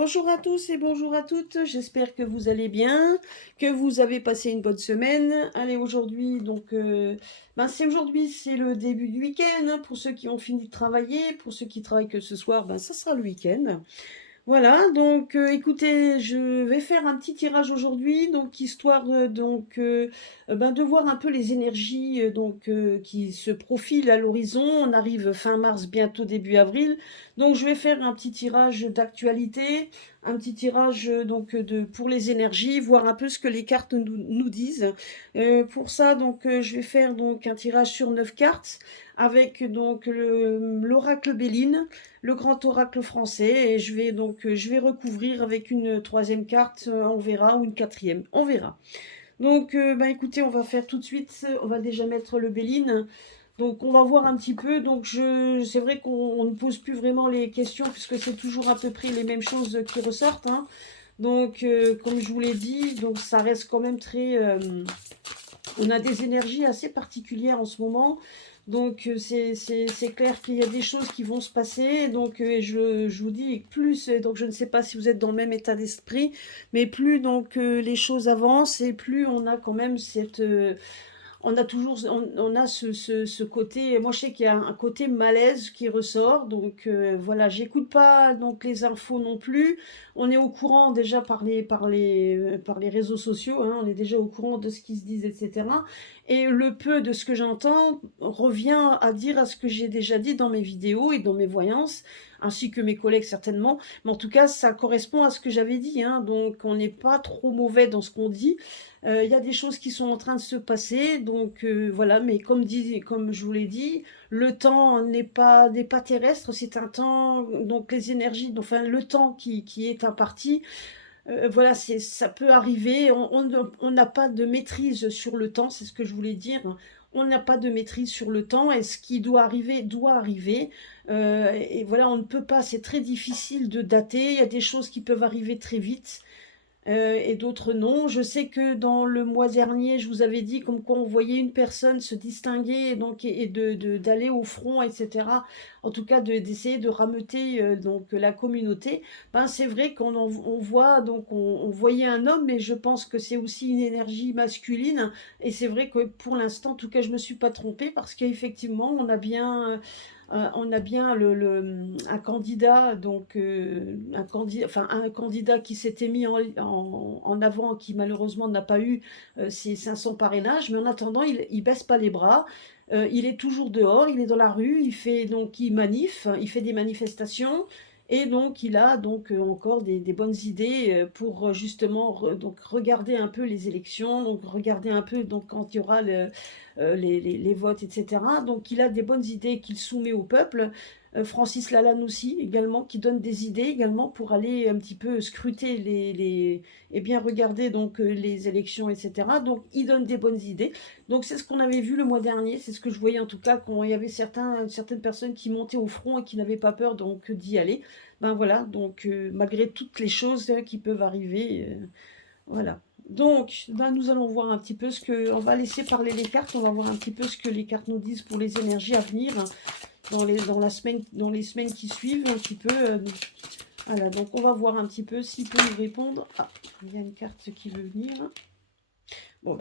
Bonjour à tous et bonjour à toutes, j'espère que vous allez bien, que vous avez passé une bonne semaine. Allez, aujourd'hui, c'est le début du week-end, hein, pour ceux qui ont fini de travailler, pour ceux qui travaillent que ce soir, ça sera le week-end. Voilà, écoutez, je vais faire un petit tirage aujourd'hui, donc histoire de voir un peu les énergies qui se profilent à l'horizon. On arrive fin mars, bientôt début avril, donc je vais faire un petit tirage d'actualité, un petit tirage pour les énergies, voir un peu ce que les cartes nous disent. Pour ça, je vais faire donc un tirage sur 9 cartes avec l'oracle Béline, le grand oracle français, et je vais recouvrir avec une troisième carte, on verra, ou une quatrième, on verra. Écoutez, on va faire tout de suite, on va déjà mettre le Béline. Donc on va voir un petit peu, c'est vrai qu'on ne pose plus vraiment les questions puisque c'est toujours à peu près les mêmes choses qui ressortent, hein. Comme je vous l'ai dit, donc ça reste quand même on a des énergies assez particulières en ce moment. C'est clair qu'il y a des choses qui vont se passer. Je vous dis, plus, donc je ne sais pas si vous êtes dans le même état d'esprit, mais plus les choses avancent et plus on a quand même on a ce côté, moi je sais qu'il y a un côté malaise qui ressort, voilà, j'écoute pas donc les infos non plus. On est au courant déjà par les réseaux sociaux, hein, on est déjà au courant de ce qui se dit, etc. Et le peu de ce que j'entends revient à dire à ce que j'ai déjà dit dans mes vidéos et dans mes voyances, ainsi que mes collègues certainement, mais en tout cas ça correspond à ce que j'avais dit, hein, donc on n'est pas trop mauvais dans ce qu'on dit. Il y a des choses qui sont en train de se passer, voilà, mais comme je vous l'ai dit, le temps n'est pas terrestre, c'est un temps, donc les énergies, enfin le temps qui est imparti, voilà, ça peut arriver, on n'a pas de maîtrise sur le temps, c'est ce que je voulais dire. On n'a pas de maîtrise sur le temps, et ce qui doit arriver, doit arriver. Et voilà, on ne peut pas, c'est très difficile de dater, il y a des choses qui peuvent arriver très vite. Et d'autres non. Je sais que dans le mois dernier, je vous avais dit comme quoi on voyait une personne se distinguer d'aller au front, etc. En tout cas, d'essayer de rameuter la communauté. C'est vrai on voit, on voyait un homme, mais je pense que c'est aussi une énergie masculine. Et c'est vrai que pour l'instant, en tout cas, je me suis pas trompée parce qu'effectivement, on a bien un candidat, un candidat qui s'était mis en avant, qui malheureusement n'a pas eu ses 500 parrainages, mais en attendant, il baisse pas les bras. Il est toujours dehors, il est dans la rue, il fait des manifestations, et donc il a encore des bonnes idées pour justement regarder un peu les élections, donc regarder un peu quand il y aura les votes, etc. Donc il a des bonnes idées qu'il soumet au peuple. Francis Lalanne aussi, également, qui donne des idées également pour aller un petit peu scruter et bien regarder les élections, etc. Donc il donne des bonnes idées. Donc c'est ce qu'on avait vu le mois dernier, c'est ce que je voyais en tout cas quand il y avait certaines personnes qui montaient au front et qui n'avaient pas peur d'y aller. Ben voilà, malgré toutes les choses qui peuvent arriver, voilà. Nous allons voir un petit peu on va laisser parler les cartes, on va voir un petit peu ce que les cartes nous disent pour les énergies à venir, hein, dans les semaines qui suivent, un petit peu. Voilà, donc on va voir un petit peu s'il peut nous répondre. Ah, il y a une carte qui veut venir. Bon,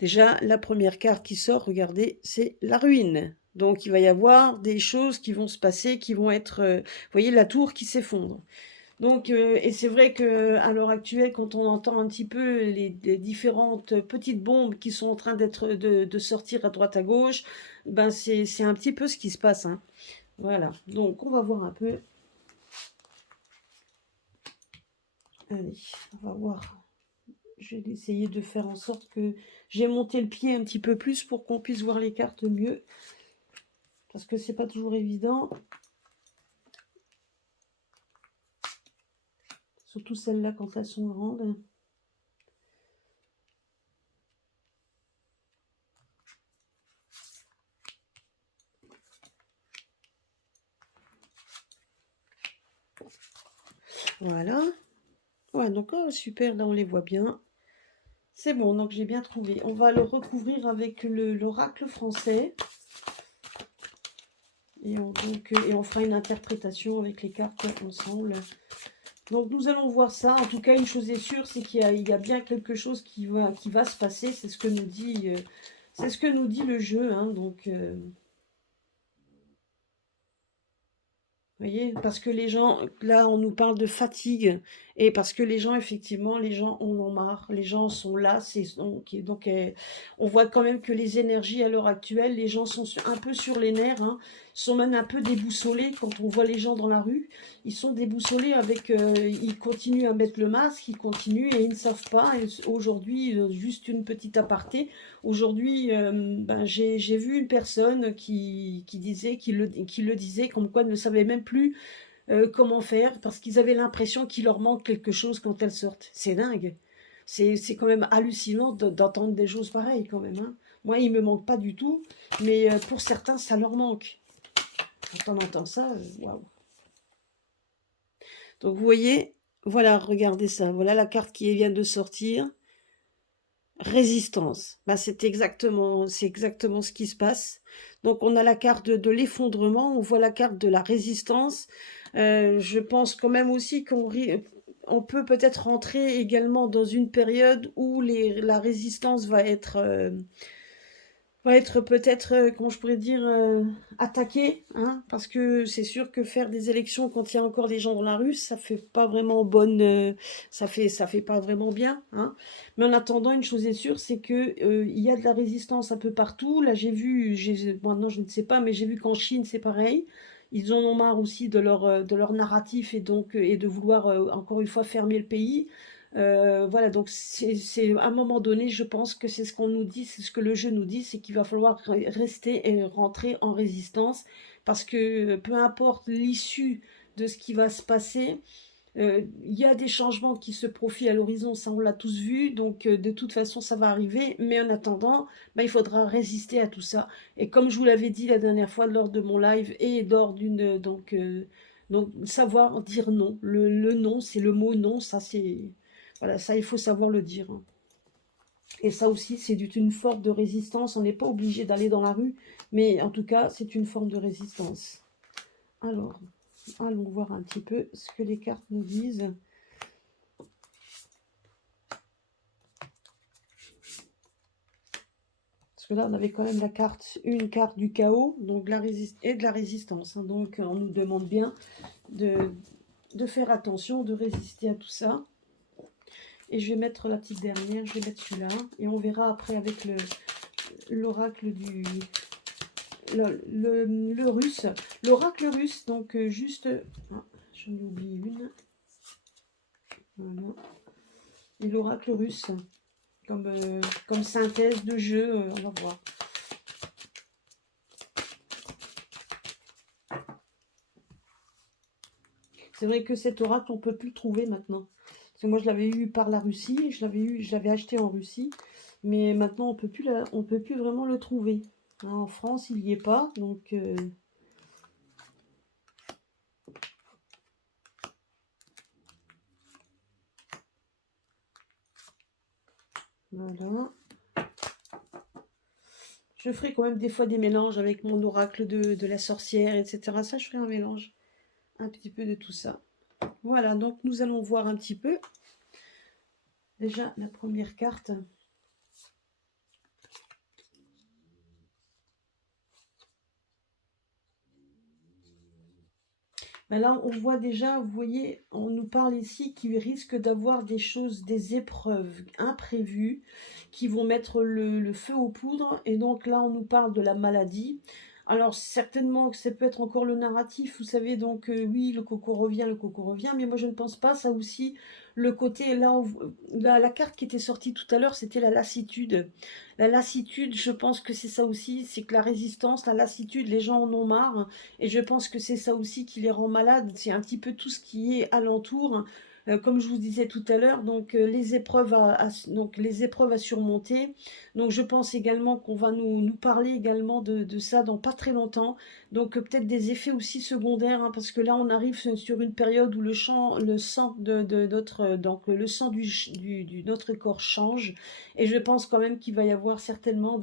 déjà, la première carte qui sort, regardez, c'est la ruine. Donc, il va y avoir des choses qui vont se passer, qui vont être, vous voyez, la tour qui s'effondre. Et c'est vrai qu'à l'heure actuelle, quand on entend un petit peu les différentes petites bombes qui sont en train de sortir à droite à gauche, c'est un petit peu ce qui se passe, hein. Voilà, donc on va voir un peu. Allez, on va voir. Je vais essayer de faire en sorte que j'ai monté le pied un petit peu plus pour qu'on puisse voir les cartes mieux. Parce que c'est pas toujours évident. Surtout celles-là quand elles sont grandes. Voilà. Ouais, donc oh, super, là on les voit bien. C'est bon, donc j'ai bien trouvé. On va le recouvrir avec l'oracle français. Et on fera une interprétation avec les cartes ensemble. Donc nous allons voir ça. En tout cas, une chose est sûre, c'est il y a bien quelque chose qui va se passer. C'est ce que nous dit, c'est ce que nous dit le jeu, hein. Donc, vous voyez, parce que les gens, là, on nous parle de fatigue, et parce que les gens, effectivement, les gens en ont marre, les gens sont là, on voit quand même que les énergies à l'heure actuelle, les gens sont un peu sur les nerfs, hein, sont même un peu déboussolés quand on voit les gens dans la rue, ils sont déboussolés ils continuent à mettre le masque, ils continuent et ils ne savent pas. Et aujourd'hui, juste une petite aparté, aujourd'hui, ben, j'ai vu une personne qui disait, qui le disait, comme quoi ne savait même plus comment faire, parce qu'ils avaient l'impression qu'il leur manque quelque chose quand elles sortent. C'est dingue. C'est quand même hallucinant d'entendre des choses pareilles quand même, hein. Moi, il me manque pas du tout, mais pour certains, ça leur manque. Quand on entend ça, waouh. Donc vous voyez, voilà, regardez ça. Voilà la carte qui vient de sortir. Résistance. Bah, c'est exactement ce qui se passe. Donc on a la carte de l'effondrement, on voit la carte de la résistance. Je pense quand même aussi on peut peut-être rentrer également dans une période où la résistance va être peut-être, comment je pourrais dire, attaqué, hein, parce que c'est sûr que faire des élections quand il y a encore des gens dans la rue, ça fait pas vraiment ça fait pas vraiment bien, hein. Mais en attendant, une chose est sûre, c'est que il y a de la résistance un peu partout. Là, maintenant je ne sais pas, mais j'ai vu qu'en Chine c'est pareil. Ils en ont marre aussi de leur narratif, et donc et de vouloir encore une fois fermer le pays. Voilà, donc c'est à un moment donné, je pense que c'est ce qu'on nous dit, c'est ce que le jeu nous dit, c'est qu'il va falloir rester et rentrer en résistance, parce que peu importe l'issue de ce qui va se passer, il y a des changements qui se profilent à l'horizon, ça on l'a tous vu, donc de toute façon ça va arriver, mais en attendant, bah, il faudra résister à tout ça. Et comme je vous l'avais dit la dernière fois lors de mon live, et lors donc savoir dire non. Le non, c'est le mot non, ça c'est... Voilà, ça il faut savoir le dire, hein. Et ça aussi, c'est une forme de résistance. On n'est pas obligé d'aller dans la rue, mais en tout cas, c'est une forme de résistance. Alors, allons voir un petit peu ce que les cartes nous disent. Parce que là, on avait quand même une carte du chaos, donc et de la résistance, hein. Donc, on nous demande bien de faire attention, de résister à tout ça. Et je vais mettre la petite dernière, je vais mettre celui-là. Et on verra après avec l'oracle le russe. L'oracle russe, donc juste... Ah, j'en ai oublié une. Voilà. Et l'oracle russe, comme synthèse de jeu, on va voir. C'est vrai que cet oracle, on ne peut plus le trouver maintenant. Parce que moi, je l'avais eu par la Russie, je l'avais acheté en Russie. Mais maintenant, on peut plus vraiment le trouver, hein. En France, il n'y est pas, donc... Voilà. Je ferai quand même des fois des mélanges avec mon oracle de la sorcière, etc. Ça, je ferai un mélange un petit peu de tout ça. Voilà, donc nous allons voir un petit peu. Déjà, la première carte. Ben là, on voit déjà, vous voyez, on nous parle ici qu'il risque d'avoir des choses, des épreuves imprévues qui vont mettre le feu aux poudres. Et donc là, on nous parle de la maladie. Alors certainement que ça peut être encore le narratif, vous savez, donc oui, le coco revient, mais moi je ne pense pas. Ça aussi, le côté, la carte qui était sortie tout à l'heure, c'était la lassitude. La lassitude, je pense que c'est ça aussi, c'est que la résistance, la lassitude, les gens en ont marre. Et je pense que c'est ça aussi qui les rend malades, c'est un petit peu tout ce qui est alentour, hein. Comme je vous disais tout à l'heure, donc donc les épreuves à surmonter. Donc je pense également qu'on va nous parler également de ça dans pas très longtemps. Donc peut-être des effets aussi secondaires, hein, parce que là on arrive sur une période où le sang de notre, donc le sang notre corps change. Et je pense quand même qu'il va y avoir certainement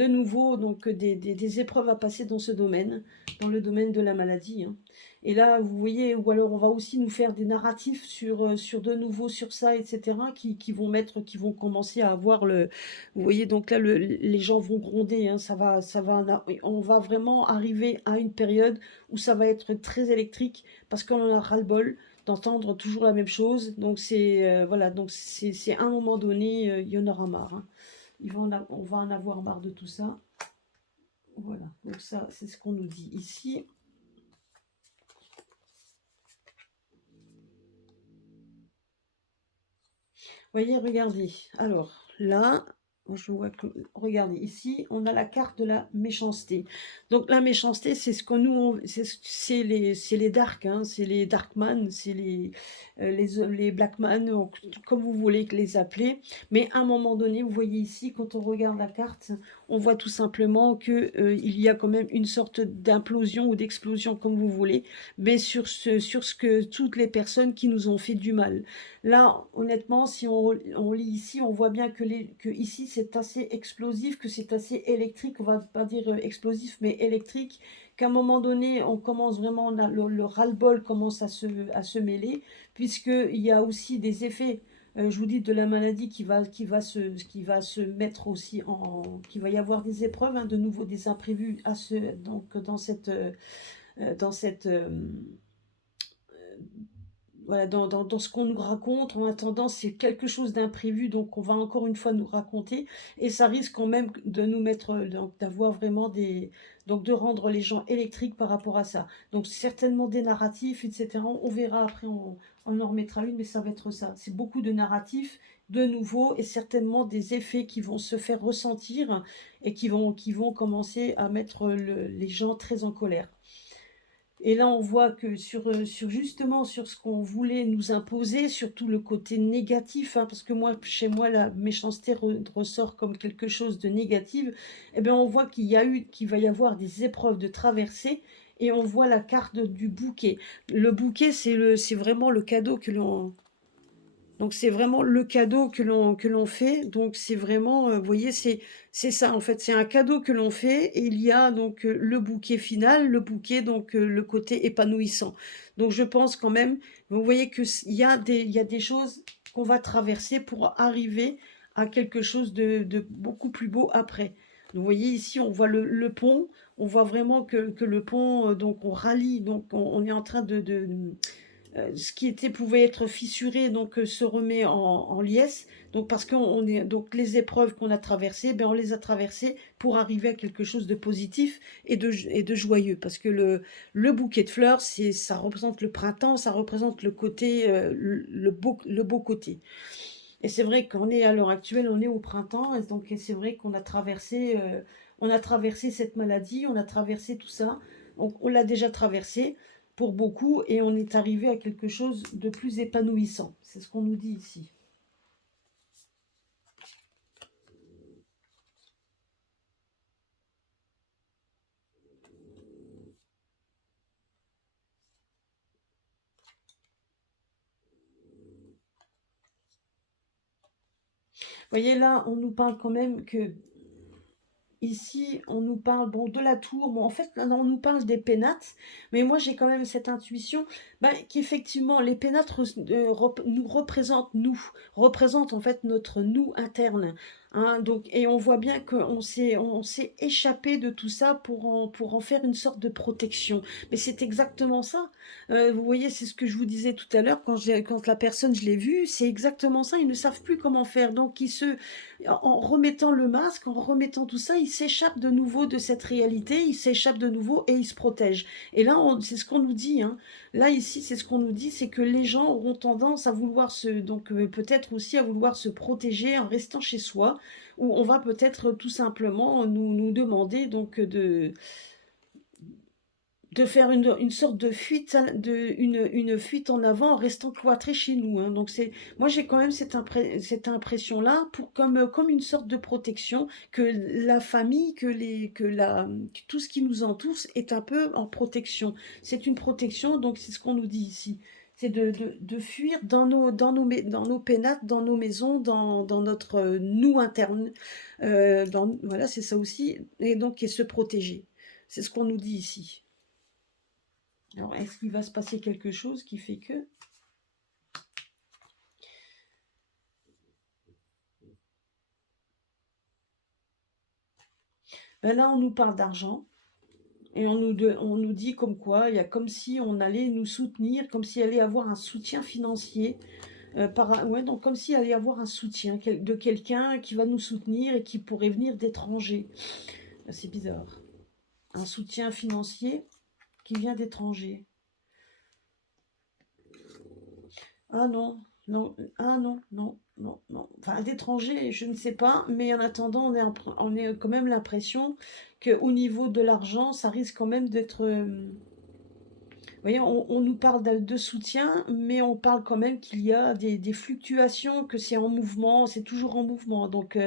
de nouveau donc des épreuves à passer dans ce domaine, dans le domaine de la maladie, hein. Et là, vous voyez, ou alors on va aussi nous faire des narratifs sur de nouveau sur ça, et cetera, qui vont commencer à avoir le vous voyez, donc là, les gens vont gronder, hein, on va vraiment arriver à une période où ça va être très électrique parce qu'on en a ras-le-bol d'entendre toujours la même chose. Donc voilà, donc c'est à un moment donné, il y en aura marre, hein. On va en avoir marre de tout ça. Voilà, donc ça, c'est ce qu'on nous dit ici. Voyez, regardez. Alors là, je vois que, regardez, ici, on a la carte de la méchanceté. Donc la méchanceté, c'est ce que c'est les dark, hein, c'est les darkman, c'est les blackman, donc, comme vous voulez que les appeler. Mais à un moment donné, vous voyez ici, quand on regarde la carte, on voit tout simplement que il y a quand même une sorte d'implosion ou d'explosion, comme vous voulez, mais sur ce que toutes les personnes qui nous ont fait du mal. Là, honnêtement, si on lit ici, on voit bien que ici c'est assez explosif, que c'est assez électrique, on va pas dire explosif, mais électrique, qu'à un moment donné, on commence vraiment, le ras-le-bol commence à se mêler, puisqu'il y a aussi des effets, je vous dis, de la maladie qui va se mettre aussi qu'il va y avoir des épreuves, hein, de nouveau des imprévus donc dans cette voilà, dans ce qu'on nous raconte, on a tendance, c'est quelque chose d'imprévu, donc on va encore une fois nous raconter, et ça risque quand même de nous mettre, donc d'avoir vraiment donc de rendre les gens électriques par rapport à ça. Donc certainement des narratifs, etc. On verra après, on en remettra une, mais ça va être ça. C'est beaucoup de narratifs, de nouveau, et certainement des effets qui vont se faire ressentir et qui vont commencer à mettre les gens très en colère. Et là, on voit que justement sur ce qu'on voulait nous imposer, surtout le côté négatif, hein, parce que moi, chez moi, la méchanceté ressort comme quelque chose de négatif. Eh bien, on voit qu'il va y avoir des épreuves de traversée, et on voit la carte du bouquet. Le bouquet, c'est vraiment le cadeau que l'on donc c'est vraiment le cadeau que l'on fait. Donc c'est vraiment, vous voyez, c'est ça en fait, c'est un cadeau que l'on fait, et il y a donc, le bouquet final, le bouquet donc, le côté épanouissant. Donc je pense quand même, vous voyez que il y a des choses qu'on va traverser pour arriver à quelque chose de beaucoup plus beau après. Vous voyez ici, on voit le pont, on voit vraiment que le pont, donc on rallie, donc on est en train ce qui pouvait être fissuré donc se remet en liesse, donc parce qu'on est donc les épreuves qu'on a traversées, ben on les a traversées pour arriver à quelque chose de positif et de joyeux, parce que le bouquet de fleurs, ça représente le printemps, ça représente le côté le beau côté. Et c'est vrai qu'on est à l'heure actuelle, on est au printemps, et donc c'est vrai on a traversé cette maladie, on a traversé tout ça, on l'a déjà traversé pour beaucoup, et on est arrivé à quelque chose de plus épanouissant. C'est ce qu'on nous dit ici. Vous voyez là, on nous parle quand même que ici, on nous parle bon, de la tour. Bon, en fait, là, on nous parle des pénates, mais moi, j'ai quand même cette intuition qu'effectivement, les pénates nous représentent en fait notre nous interne, hein. Donc, et on voit bien on s'est échappé de tout ça pour en faire une sorte de protection. Mais c'est exactement ça. Vous voyez, c'est ce que je vous disais tout à l'heure quand la personne, je l'ai vue, c'est exactement ça. Ils ne savent plus comment faire. Donc, en remettant le masque, en remettant tout ça, ils s'échappent de nouveau de cette réalité, ils s'échappent de nouveau et ils se protègent. Et là, c'est ce qu'on nous dit, hein. Là, ici, c'est ce qu'on nous dit, c'est que les gens auront tendance à vouloir donc peut-être aussi à vouloir se protéger en restant chez soi, ou on va peut-être tout simplement nous demander donc de faire une sorte de fuite, une fuite en avant en restant cloîtré chez nous, hein. Donc moi j'ai quand même cette impression-là comme une sorte de protection, que la famille, que tout ce qui nous entoure est un peu en protection. C'est une protection, donc c'est ce qu'on nous dit ici. C'est de fuir dans nos pénates, dans nos maisons, dans notre nous interne. Voilà, c'est ça aussi. Et donc, et se protéger. C'est ce qu'on nous dit ici. Alors, est-ce qu'il va se passer quelque chose qui fait que... Ben là, on nous parle d'argent. Et on nous dit comme quoi, il y a comme si on allait nous soutenir, comme s'il allait avoir un soutien financier. Ouais, donc comme s'il allait avoir un soutien de quelqu'un qui va nous soutenir et qui pourrait venir d'étrangers. C'est bizarre. Un soutien financier qui vient d'étrangers. Ah non, non, ah non, non, non, non. Enfin, d'étrangers, je ne sais pas, mais en attendant, on est quand même l'impression qu'au niveau de l'argent, ça risque quand même d'être... vous voyez, on nous parle de soutien, mais on parle quand même qu'il y a des fluctuations, que c'est en mouvement, c'est toujours en mouvement. Donc,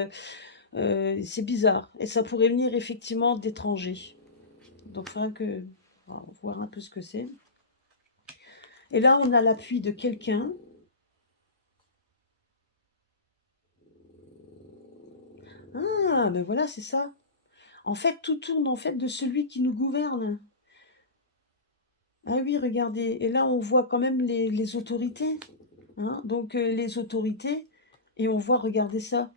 c'est bizarre. Et ça pourrait venir effectivement d'étrangers. Donc, il faudra que, on va voir un peu ce que c'est. Et là, on a l'appui de quelqu'un. Ah, ben voilà, c'est ça. En fait, tout tourne en fait de celui qui nous gouverne. Ah oui, regardez. Et là, on voit quand même les autorités. Hein. Donc, les autorités. Et on voit, regardez ça.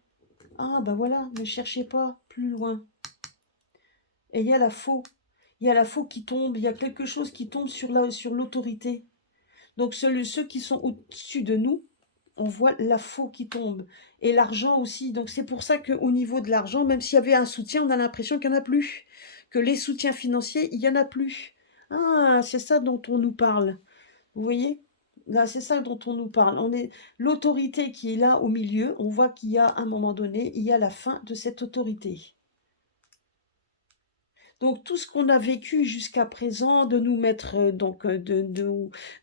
Ah, ben voilà, ne cherchez pas plus loin. Et il y a la faux. Il y a la faux qui tombe. Il y a quelque chose qui tombe sur l'autorité. Donc, ceux qui sont au-dessus de nous, on voit la faux qui tombe. Et l'argent aussi. Donc, c'est pour ça qu'au niveau de l'argent, même s'il y avait un soutien, on a l'impression qu'il n'y en a plus. Que les soutiens financiers, il n'y en a plus. Ah, c'est ça dont on nous parle. Vous voyez? Là, c'est ça dont on nous parle. On est l'autorité qui est là au milieu. On voit qu'il y a un moment donné, il y a la fin de cette autorité. Donc tout ce qu'on a vécu jusqu'à présent, de nous mettre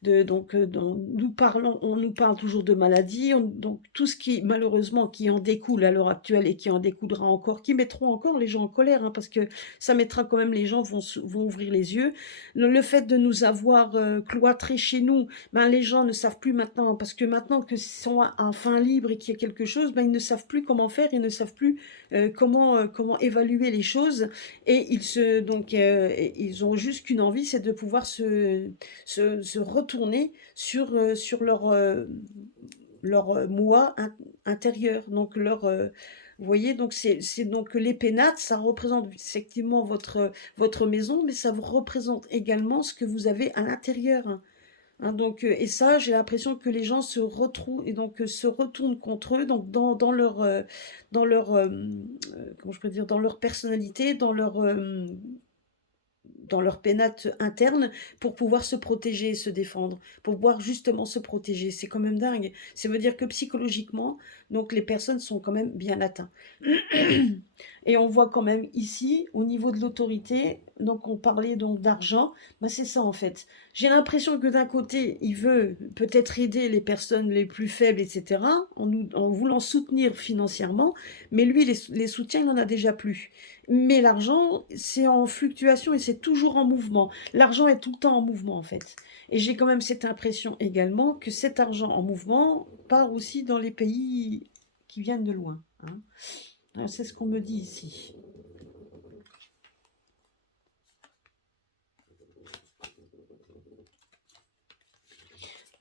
nous parlons, on nous parle toujours de maladie, donc tout ce qui malheureusement qui en découle à l'heure actuelle et qui en découlera encore, qui mettront encore les gens en colère, hein, parce que ça mettra quand même les gens vont ouvrir les yeux. Le fait de nous avoir cloîtrés chez nous, ben les gens ne savent plus maintenant, parce que maintenant que sont enfin libres et qu'il y a quelque chose, ben ils ne savent plus comment faire, ils ne savent plus comment évaluer les choses. Et ils ont juste qu'une envie, c'est de pouvoir se retourner sur leur moi intérieur. Donc vous voyez, donc c'est donc les pénates, ça représente effectivement votre maison, mais ça vous représente également ce que vous avez à l'intérieur. Hein, donc, et ça, j'ai l'impression que les gens se retrouvent et donc se retournent contre eux, donc dans leur comment je peux dire, dans leur personnalité, dans leur pénate interne pour pouvoir se protéger et se défendre, pour pouvoir justement se protéger. C'est quand même dingue. Ça veut dire que psychologiquement, donc les personnes sont quand même bien atteintes. Et on voit quand même ici, au niveau de l'autorité, donc on parlait donc d'argent, bah c'est ça en fait. J'ai l'impression que d'un côté, il veut peut-être aider les personnes les plus faibles, etc., en voulant soutenir financièrement, mais lui, les soutiens, il n'en a déjà plus. Mais l'argent, c'est en fluctuation et c'est toujours en mouvement. L'argent est tout le temps en mouvement, en fait. Et j'ai quand même cette impression également que cet argent en mouvement part aussi dans les pays qui viennent de loin. Hein. C'est ce qu'on me dit ici.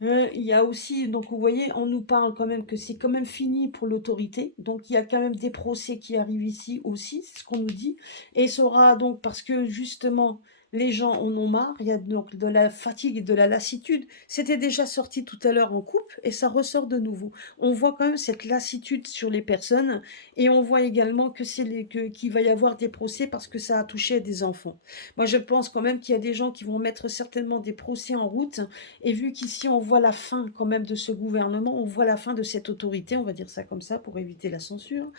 Il y a aussi, donc vous voyez, on nous parle quand même que c'est quand même fini pour l'autorité. Donc il y a quand même des procès qui arrivent ici aussi, c'est ce qu'on nous dit. Et ce sera donc parce que justement les gens en ont marre, il y a donc de la fatigue et de la lassitude. C'était déjà sorti tout à l'heure en coupe et ça ressort de nouveau. On voit quand même cette lassitude sur les personnes et on voit également que qu'il va y avoir des procès parce que ça a touché des enfants. Moi je pense quand même qu'il y a des gens qui vont mettre certainement des procès en route et vu qu'ici, on voit la fin quand même de ce gouvernement, on voit la fin de cette autorité, on va dire ça comme ça pour éviter la censure.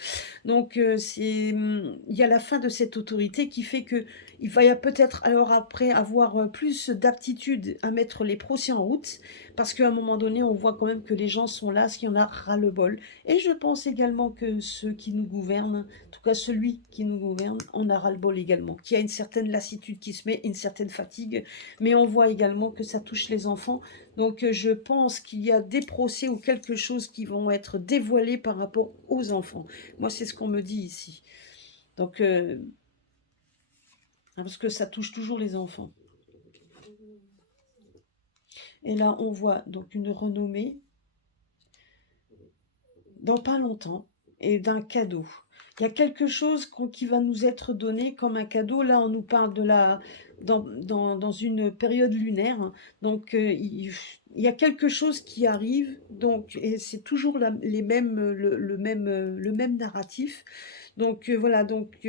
Donc, il y a la fin de cette autorité qui fait que il va y a peut-être alors après avoir plus d'aptitude à mettre les procès en route, parce qu'à un moment donné, on voit quand même que les gens sont là, qu'il y en a ras-le-bol. Et je pense également que ceux qui nous gouvernent, cas celui qui nous gouverne, en a ras-le-bol également, qui a une certaine lassitude qui se met, une certaine fatigue, mais on voit également que ça touche les enfants. Donc je pense qu'il y a des procès ou quelque chose qui vont être dévoilés par rapport aux enfants. Moi, c'est ce qu'on me dit ici. Donc, parce que ça touche toujours les enfants. Et là, on voit donc une renommée dans pas longtemps et d'un cadeau. Il y a quelque chose qui va nous être donné comme un cadeau. Là, on nous parle de dans une période lunaire. Donc, il y a quelque chose qui arrive. Donc, et c'est toujours les mêmes, le même narratif. Donc, voilà. Donc,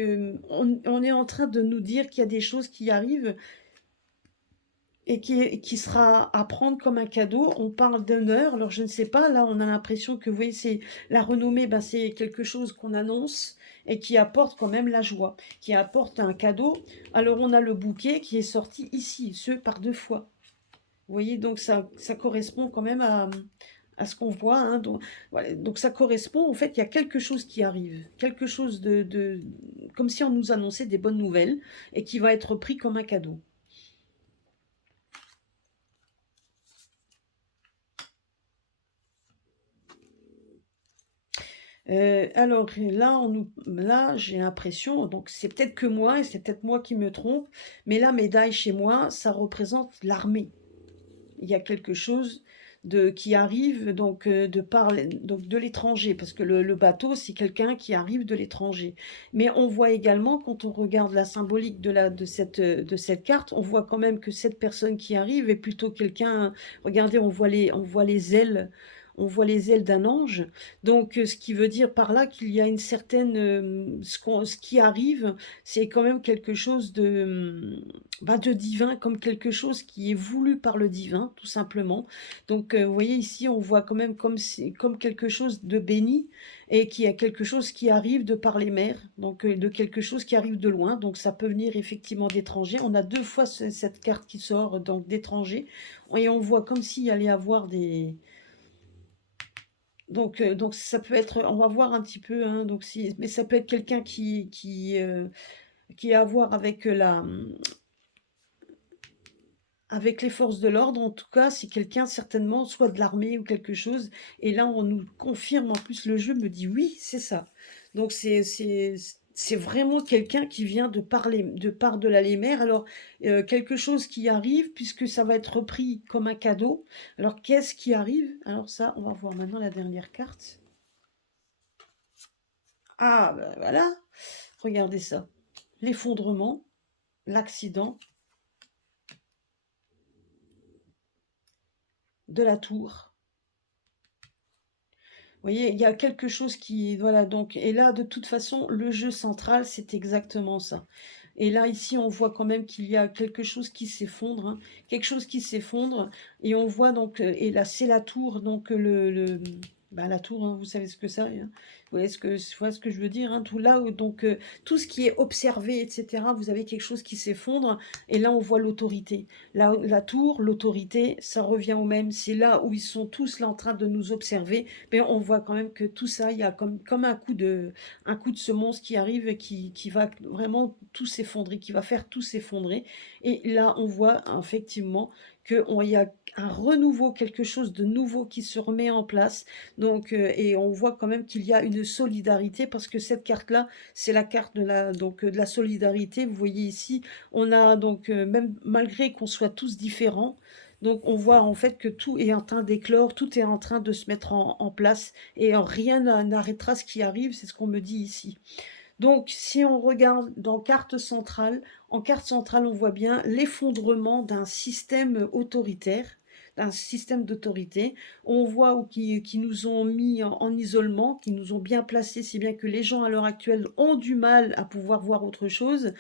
on est en train de nous dire qu'il y a des choses qui arrivent et qui sera à prendre comme un cadeau. On parle d'honneur, alors je ne sais pas, là on a l'impression que, vous voyez, c'est la renommée, ben, c'est quelque chose qu'on annonce et qui apporte quand même la joie, qui apporte un cadeau. Alors on a le bouquet qui est sorti ici, ce par deux fois. Vous voyez, donc ça correspond quand même à ce qu'on voit. Hein. Donc, voilà, donc ça correspond, en fait, il y a quelque chose qui arrive, quelque chose comme si on nous annonçait des bonnes nouvelles et qui va être pris comme un cadeau. Alors là, là j'ai l'impression, donc c'est peut-être que moi, et c'est peut-être moi qui me trompe, mais la médaille chez moi, ça représente l'armée. Il y a quelque chose qui arrive donc, donc de l'étranger, parce que le bateau, c'est quelqu'un qui arrive de l'étranger. Mais on voit également, quand on regarde la symbolique de cette carte, on voit quand même que cette personne qui arrive est plutôt quelqu'un, regardez, on voit les ailes. On voit les ailes d'un ange, donc ce qui veut dire par là qu'il y a une certaine, ce qui arrive, c'est quand même quelque chose de divin, comme quelque chose qui est voulu par le divin, tout simplement. Donc, vous voyez ici, on voit quand même comme quelque chose de béni et qui a quelque chose qui arrive de par les mers, donc de quelque chose qui arrive de loin. Donc, ça peut venir effectivement d'étrangers. On a deux fois cette carte qui sort donc d'étrangers et on voit comme s'il allait avoir des... Donc ça peut être, on va voir un petit peu, hein, donc mais ça peut être quelqu'un qui a à voir avec avec les forces de l'ordre. En tout cas, c'est quelqu'un certainement, soit de l'armée ou quelque chose. Et là, on nous confirme, en plus, le jeu me dit oui, c'est ça. Donc c'est vraiment quelqu'un qui vient de part de la Lémère. Alors, quelque chose qui arrive, puisque ça va être repris comme un cadeau. Alors, qu'est-ce qui arrive? Alors ça, on va voir maintenant la dernière carte. Ah, ben voilà, regardez ça. L'effondrement, l'accident de la tour. Vous voyez, il y a quelque chose qui... Voilà, donc, et là, de toute façon, le jeu central, c'est exactement ça. Et là, ici, on voit quand même qu'il y a quelque chose qui s'effondre, hein, quelque chose qui s'effondre, et on voit donc, et là, c'est la tour, donc bah, la tour, hein, vous savez ce que c'est, hein. Vous voyez ce que je veux dire, hein, tout là, donc, tout ce qui est observé, etc., vous avez quelque chose qui s'effondre, et là, on voit l'autorité. La tour, l'autorité, ça revient au même, c'est là où ils sont tous là en train de nous observer, mais on voit quand même que tout ça, il y a comme un coup de semonce qui arrive et qui va vraiment tout s'effondrer, qui va faire tout s'effondrer. Et là, on voit effectivement qu'il y a un renouveau, quelque chose de nouveau qui se remet en place. Donc, et on voit quand même qu'il y a une solidarité, parce que cette carte-là, c'est la carte de la solidarité. Vous voyez ici, on a donc, même malgré qu'on soit tous différents, donc on voit en fait que tout est en train d'éclore, tout est en train de se mettre en place, et rien n'arrêtera ce qui arrive, c'est ce qu'on me dit ici. Donc si on regarde en carte centrale, on voit bien l'effondrement d'un système autoritaire, d'un système d'autorité. On voit qui nous ont mis en isolement, qui nous ont bien placés, si bien que les gens à l'heure actuelle ont du mal à pouvoir voir autre chose.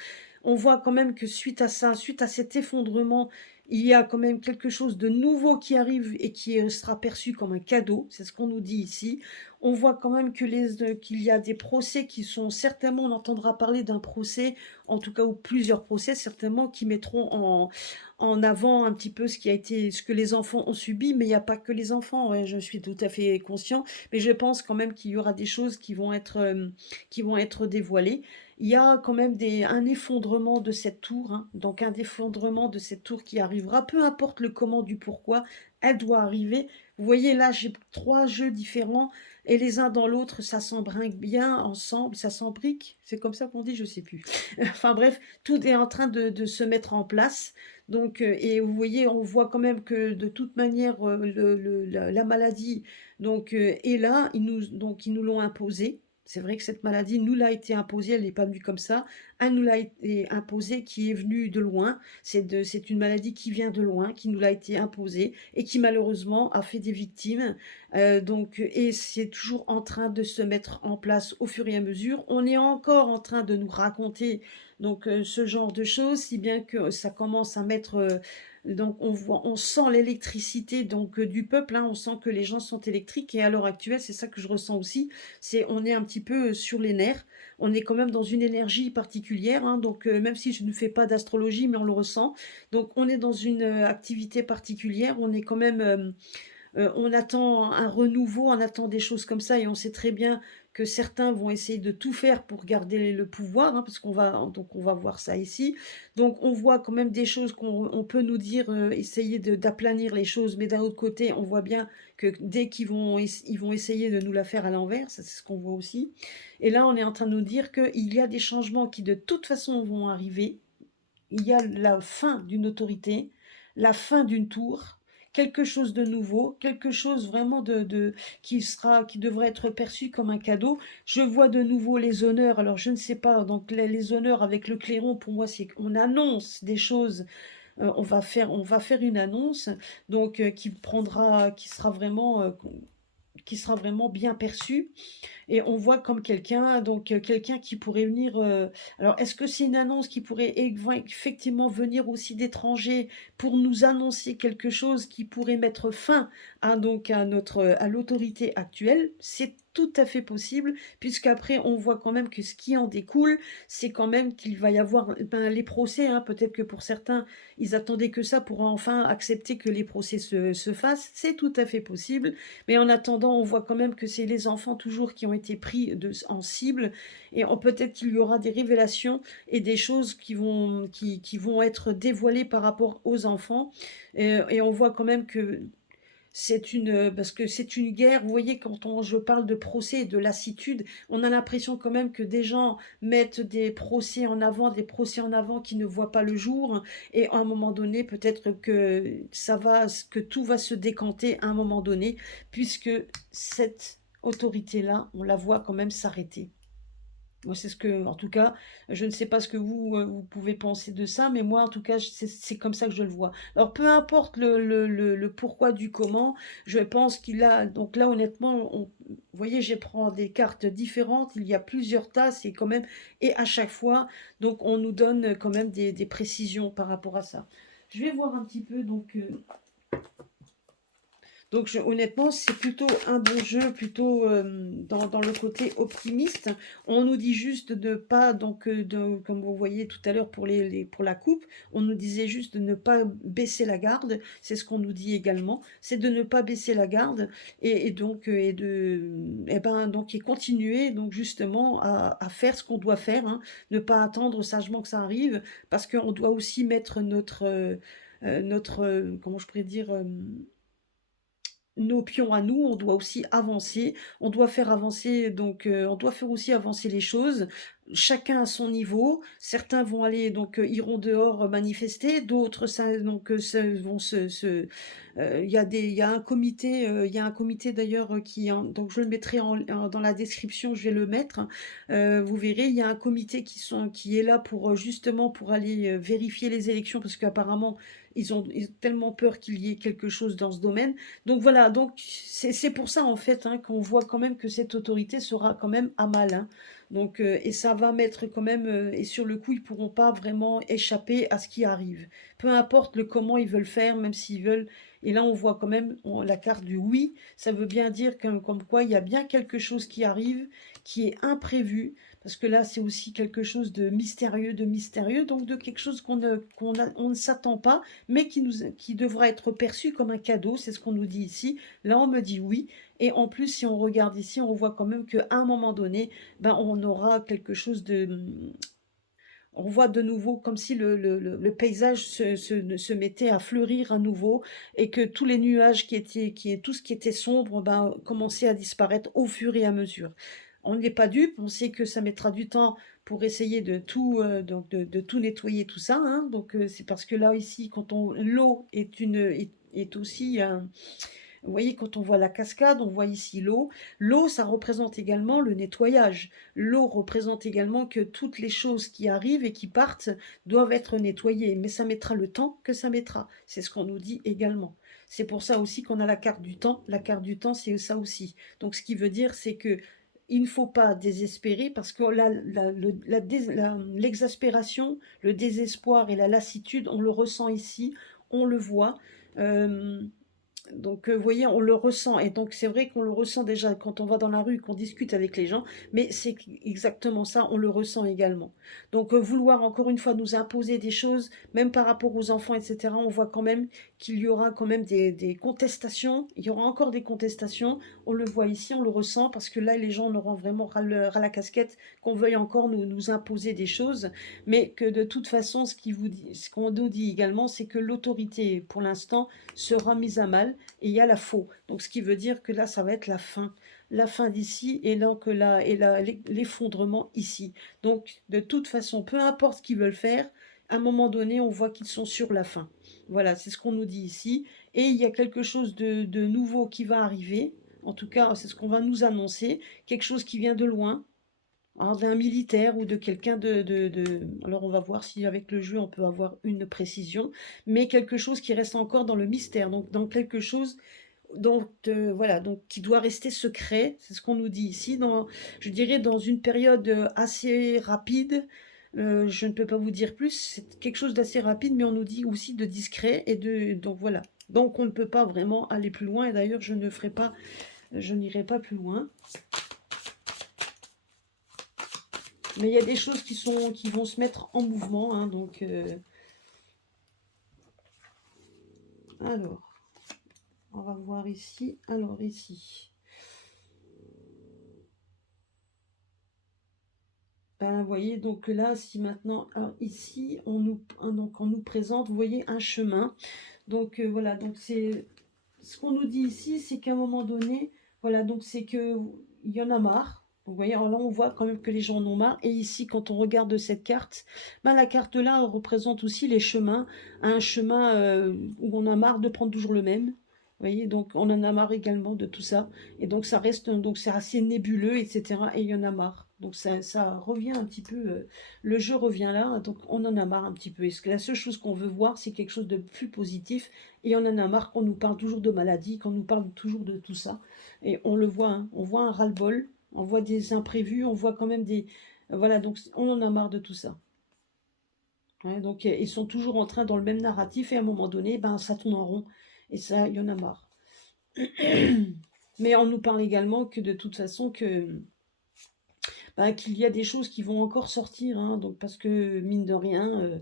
On voit quand même que suite à ça, suite à cet effondrement, il y a quand même quelque chose de nouveau qui arrive et qui sera perçu comme un cadeau, c'est ce qu'on nous dit ici. On voit quand même qu'il y a des procès qui sont certainement, on entendra parler d'un procès en tout cas, ou plusieurs procès certainement, qui mettront en avant un petit peu ce que les enfants ont subi, mais il n'y a pas que les enfants, ouais, je suis tout à fait conscient, mais je pense quand même qu'il y aura des choses qui vont être dévoilées. Il y a quand même un effondrement de cette tour, hein, donc un effondrement de cette tour qui arrivera, peu importe le comment du pourquoi, elle doit arriver. Vous voyez là, j'ai 3 jeux différents et les uns dans l'autre, ça s'embrinque bien ensemble, ça s'embrique, c'est comme ça qu'on dit, je sais plus. Enfin bref, tout est en train de se mettre en place. Donc, et vous voyez, on voit quand même que de toute manière, la maladie donc, est là, donc ils nous l'ont imposée. C'est vrai que cette maladie nous l'a été imposée, elle n'est pas venue comme ça. Elle nous l'a été imposée, qui est venue de loin. C'est une maladie qui vient de loin, qui nous l'a été imposée et qui malheureusement a fait des victimes. Donc, et c'est toujours en train de se mettre en place au fur et à mesure. On est encore en train de nous raconter donc ce genre de choses, si bien que ça commence à mettre donc on sent l'électricité donc du peuple, hein, on sent que les gens sont électriques et à l'heure actuelle, c'est ça que je ressens aussi, c'est on est un petit peu sur les nerfs, on est quand même dans une énergie particulière, hein, donc même si je ne fais pas d'astrologie, mais on le ressent, donc on est dans une activité particulière, on est quand même on attend un renouveau, on attend des choses comme ça et on sait très bien que certains vont essayer de tout faire pour garder le pouvoir, hein, parce on va voir ça ici. Donc on voit quand même des choses qu'on peut nous dire, essayer d'aplanir les choses, mais d'un autre côté, on voit bien que dès ils vont essayer de nous la faire à l'envers, ça c'est ce qu'on voit aussi. Et là, on est en train de nous dire qu'il y a des changements qui de toute façon vont arriver, il y a la fin d'une autorité, la fin d'une tour, quelque chose de nouveau, quelque chose vraiment qui devrait être perçu comme un cadeau. Je vois de nouveau les honneurs. Alors je ne sais pas, donc les honneurs avec le clairon, pour moi, c'est qu'on annonce des choses. On va faire une annonce, donc qui sera vraiment bien perçue. Et on voit comme quelqu'un, donc quelqu'un qui pourrait venir. Alors, est-ce que c'est une annonce qui pourrait effectivement venir aussi d'étrangers pour nous annoncer quelque chose qui pourrait mettre fin à l'autorité actuelle? C'est tout à fait possible, puisqu'après on voit quand même que ce qui en découle, c'est quand même qu'il va y avoir les procès. Hein, peut-être que pour certains, ils attendaient que ça pour enfin accepter que les procès se fassent. C'est tout à fait possible. Mais en attendant, on voit quand même que c'est les enfants toujours qui ont été pris en cible. Et peut-être qu'il y aura des révélations et des choses qui vont être dévoilées par rapport aux enfants. Et on voit quand même que parce que c'est une guerre. Vous voyez, je parle de procès et de lassitude, on a l'impression quand même que des gens mettent des procès en avant qui ne voient pas le jour. Et à un moment donné, peut-être que tout va se décanter à un moment donné, puisque cette autorité-là, on la voit quand même s'arrêter. Moi, c'est ce que, en tout cas, je ne sais pas ce que vous pouvez penser de ça, mais moi, en tout cas, c'est comme ça que je le vois. Alors, peu importe le pourquoi du comment, je pense qu'il a, donc là, honnêtement, vous voyez, je prends des cartes différentes, il y a plusieurs tasses, et quand même, et à chaque fois, donc, on nous donne quand même des précisions par rapport à ça. Je vais voir un petit peu, donc honnêtement, c'est plutôt un bon jeu, plutôt dans le côté optimiste. On nous dit juste de pas, comme vous voyez tout à l'heure pour la coupe, on nous disait juste de ne pas baisser la garde. C'est ce qu'on nous dit également, c'est de ne pas baisser la garde et continuer donc justement à faire ce qu'on doit faire, hein, ne pas attendre sagement que ça arrive, parce qu'on doit aussi mettre comment je pourrais dire, nos pions à nous, on doit aussi avancer, on doit faire avancer, on doit faire aussi avancer les choses, chacun à son niveau. Certains vont aller, iront dehors manifester, d'autres il y a un comité, d'ailleurs donc je le mettrai dans la description, je vais le mettre. Vous verrez, il y a un comité qui est là pour justement pour aller vérifier les élections, parce qu'apparemment ils ont tellement peur qu'il y ait quelque chose dans ce domaine. Donc voilà, donc c'est pour ça en fait, hein, qu'on voit quand même que cette autorité sera quand même à mal, hein. Donc et ça va mettre quand même et sur le coup ils pourront pas vraiment échapper à ce qui arrive. Peu importe le comment ils veulent faire, même s'ils veulent, Et là, on voit quand même la carte du oui. Ça veut bien dire comme quoi il y a bien quelque chose qui arrive, qui est imprévu. Parce que là, c'est aussi quelque chose de mystérieux, donc de quelque chose on ne s'attend pas, mais qui devra être perçu comme un cadeau. C'est ce qu'on nous dit ici. Là, on me dit oui. Et en plus, si on regarde ici, on voit quand même qu'à un moment donné, ben, on aura quelque chose on voit de nouveau comme si le paysage se mettait à fleurir à nouveau et que tous les nuages tout ce qui était sombre, ben, commençait à disparaître au fur et à mesure. On n'est pas dupe, on sait que ça mettra du temps pour essayer de tout, donc de tout nettoyer, tout ça, hein. Donc c'est parce que là, ici, l'eau est aussi vous voyez, quand on voit la cascade, on voit ici l'eau. L'eau, ça représente également le nettoyage. L'eau représente également que toutes les choses qui arrivent et qui partent doivent être nettoyées. Mais ça mettra le temps que ça mettra. C'est ce qu'on nous dit également. C'est pour ça aussi qu'on a la carte du temps. La carte du temps, c'est ça aussi. Donc, ce qui veut dire, c'est que il ne faut pas désespérer parce que l'exaspération, le désespoir et la lassitude, on le ressent ici, on le voit. Euh, donc, vous voyez, on le ressent. Et donc, c'est vrai qu'on le ressent déjà quand on va dans la rue, qu'on discute avec les gens, mais c'est exactement ça, on le ressent également. Donc, vouloir encore une fois nous imposer des choses, même par rapport aux enfants, etc., on voit quand même qu'il y aura quand même des contestations. Il y aura encore des contestations. On le voit ici, on le ressent, parce que là, les gens en auront vraiment ras la casquette qu'on veuille encore nous imposer des choses. Mais que de toute façon, ce qu'on nous dit également, c'est que l'autorité, pour l'instant, sera mise à mal et il y a la faux. Donc ce qui veut dire que là, ça va être la fin d'ici et donc l'effondrement ici. Donc de toute façon, peu importe ce qu'ils veulent faire, à un moment donné, on voit qu'ils sont sur la fin. Voilà, c'est ce qu'on nous dit ici. Et il y a quelque chose de nouveau qui va arriver. En tout cas, c'est ce qu'on va nous annoncer. Quelque chose qui vient de loin, alors d'un militaire ou de quelqu'un Alors on va voir si avec le jeu on peut avoir une précision, mais quelque chose qui reste encore dans le mystère, donc dans quelque chose voilà, donc qui doit rester secret, c'est ce qu'on nous dit ici, je dirais dans une période assez rapide. Je ne peux pas vous dire plus, c'est quelque chose d'assez rapide, mais on nous dit aussi de discret donc voilà. Donc on ne peut pas vraiment aller plus loin, et d'ailleurs je n'irai pas plus loin. Mais il y a des choses qui vont se mettre en mouvement, hein, donc alors, on va voir ici. Alors ici, ben, vous voyez, donc là, si maintenant, alors ici, donc on nous présente, vous voyez, un chemin. Donc voilà, donc c'est ce qu'on nous dit ici, c'est qu'à un moment donné, voilà, donc c'est que il y en a marre. Vous voyez, alors là, on voit quand même que les gens en ont marre. Et ici, quand on regarde cette carte, ben, la carte là représente aussi les chemins, un chemin où on a marre de prendre toujours le même. Vous voyez, donc on en a marre également de tout ça. Et donc ça reste, donc c'est assez nébuleux, etc. Et il y en a marre. Donc ça revient un petit peu, le jeu revient là, donc on en a marre un petit peu. Est-ce que la seule chose qu'on veut voir, c'est quelque chose de plus positif et on en a marre qu'on nous parle toujours de maladies, qu'on nous parle toujours de tout ça. Et on le voit, hein, on voit un ras-le-bol, on voit des imprévus, on voit quand même des... Voilà, donc on en a marre de tout ça. Ouais, donc ils sont toujours en train dans le même narratif et à un moment donné, ben, ça tourne en rond. Et ça, il y en a marre. Mais on nous parle également que de toute façon qu'il y a des choses qui vont encore sortir, hein, donc parce que mine de rien,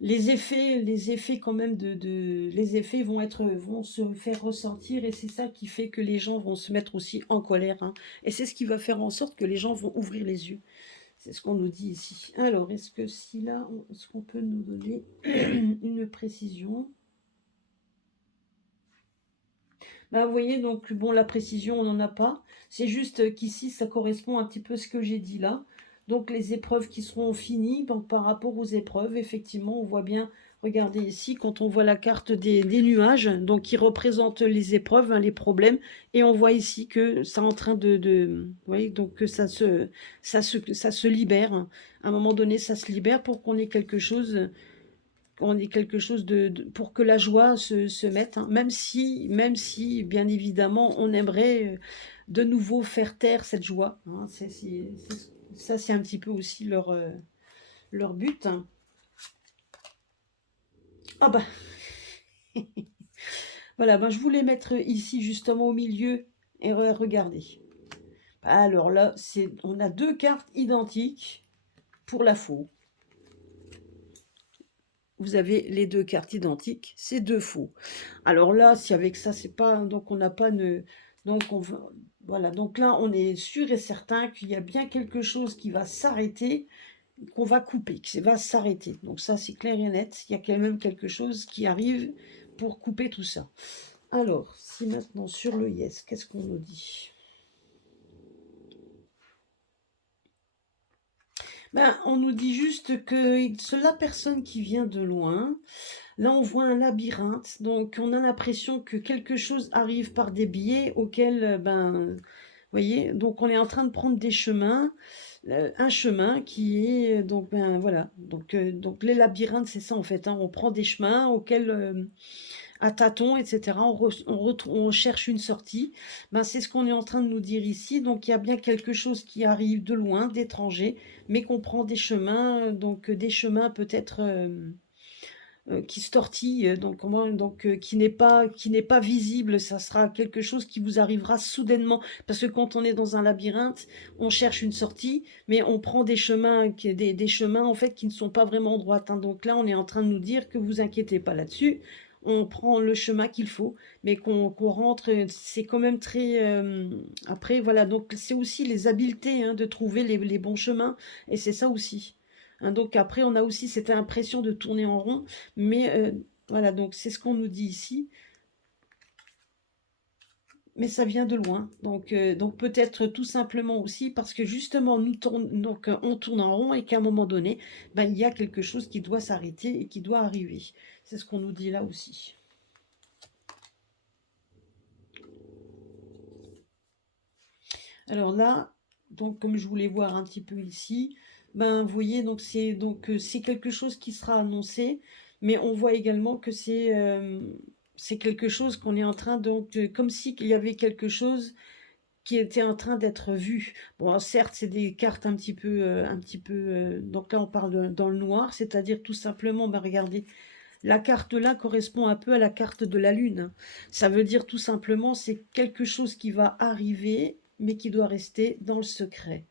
les effets quand même les effets vont se faire ressentir et c'est ça qui fait que les gens vont se mettre aussi en colère, hein. Et c'est ce qui va faire en sorte que les gens vont ouvrir les yeux. C'est ce qu'on nous dit ici. Alors, est-ce qu'on peut nous donner une précision? Bah, vous voyez, donc bon, la précision, on n'en a pas. C'est juste qu'ici, ça correspond un petit peu à ce que j'ai dit là. Donc les épreuves qui seront finies, donc par rapport aux épreuves, effectivement, on voit bien, regardez ici, quand on voit la carte des nuages, donc qui représentent les épreuves, hein, les problèmes, et on voit ici que c'est en train vous voyez, donc que ça se libère, hein. À un moment donné, ça se libère pour qu'on ait quelque chose pour que la joie se mette, hein. Même si, bien évidemment, on aimerait de nouveau faire taire cette joie, hein. Ça, c'est un petit peu aussi leur but, hein. Ah bah, Voilà, ben, je voulais mettre ici justement au milieu et regardez. Alors là, on a deux cartes identiques pour la faux. Vous avez les deux cartes identiques, c'est deux faux. Alors là, si avec ça, c'est pas, donc on n'a pas de, donc voilà, donc là, on est sûr et certain qu'il y a bien quelque chose qui va s'arrêter, qu'on va couper, qui va s'arrêter. Donc ça, c'est clair et net. Il y a quand même quelque chose qui arrive pour couper tout ça. Alors, si maintenant sur le yes, qu'est-ce qu'on nous dit? Ben, on nous dit juste que la personne qui vient de loin, là on voit un labyrinthe, donc on a l'impression que quelque chose arrive par des biais auxquels, ben, vous voyez, donc on est en train de prendre des chemins, un chemin qui est, donc ben voilà, donc les labyrinthes c'est ça en fait, hein, on prend des chemins auxquels à tâtons, etc. On cherche une sortie. Ben, c'est ce qu'on est en train de nous dire ici. Donc il y a bien quelque chose qui arrive de loin, d'étranger, mais qu'on prend des chemins, donc des chemins peut-être qui se tortillent, donc, qui n'est pas visible. Ça sera quelque chose qui vous arrivera soudainement. Parce que quand on est dans un labyrinthe, on cherche une sortie, mais on prend des chemins, des chemins en fait qui ne sont pas vraiment droits, hein. Donc là, on est en train de nous dire que vous inquiétez pas là-dessus. On prend le chemin qu'il faut, mais qu'on rentre, c'est quand même très... après, voilà, donc c'est aussi les habiletés, hein, de trouver les bons chemins, et c'est ça aussi. Hein, donc après, on a aussi cette impression de tourner en rond, mais voilà, donc c'est ce qu'on nous dit ici, mais ça vient de loin. Donc peut-être tout simplement aussi parce que justement, on tourne en rond et qu'à un moment donné, ben, il y a quelque chose qui doit s'arrêter et qui doit arriver. C'est ce qu'on nous dit là aussi. Alors là, donc comme je voulais voir un petit peu ici, ben vous voyez, c'est quelque chose qui sera annoncé, mais on voit également que c'est quelque chose qu'on est en train, comme si il y avait quelque chose qui était en train d'être vu. Bon, certes, c'est des cartes donc là on parle dans le noir, c'est-à-dire tout simplement, ben regardez, la carte là correspond un peu à la carte de la lune. Ça veut dire tout simplement, c'est quelque chose qui va arriver, mais qui doit rester dans le secret.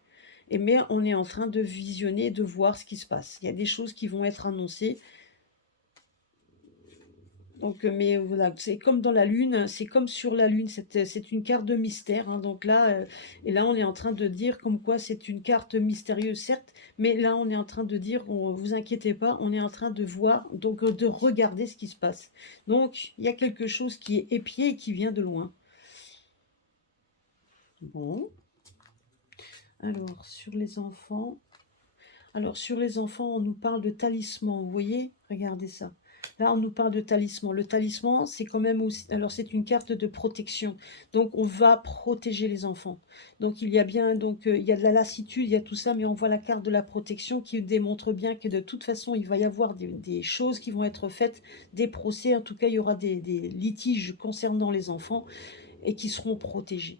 Mais on est en train de visionner, de voir ce qui se passe. Il y a des choses qui vont être annoncées. Donc, mais voilà, c'est comme dans la Lune, c'est comme sur la Lune, c'est une carte de mystère, hein. Donc là, et là, on est en train de dire comme quoi c'est une carte mystérieuse, certes, mais là, on est en train de dire, vous inquiétez pas, on est en train de voir, donc de regarder ce qui se passe. Donc, il y a quelque chose qui est épié et qui vient de loin. Bon, alors, sur les enfants. Alors, sur les enfants, on nous parle de talisman, vous voyez? Regardez ça. Là, on nous parle de talisman. Le talisman, c'est quand même aussi... Alors, c'est une carte de protection. Donc, on va protéger les enfants. Donc, il y a bien... il y a de la lassitude, il y a tout ça, mais on voit la carte de la protection qui démontre bien que de toute façon, il va y avoir des choses qui vont être faites, des procès. En tout cas, il y aura des litiges concernant les enfants et qui seront protégés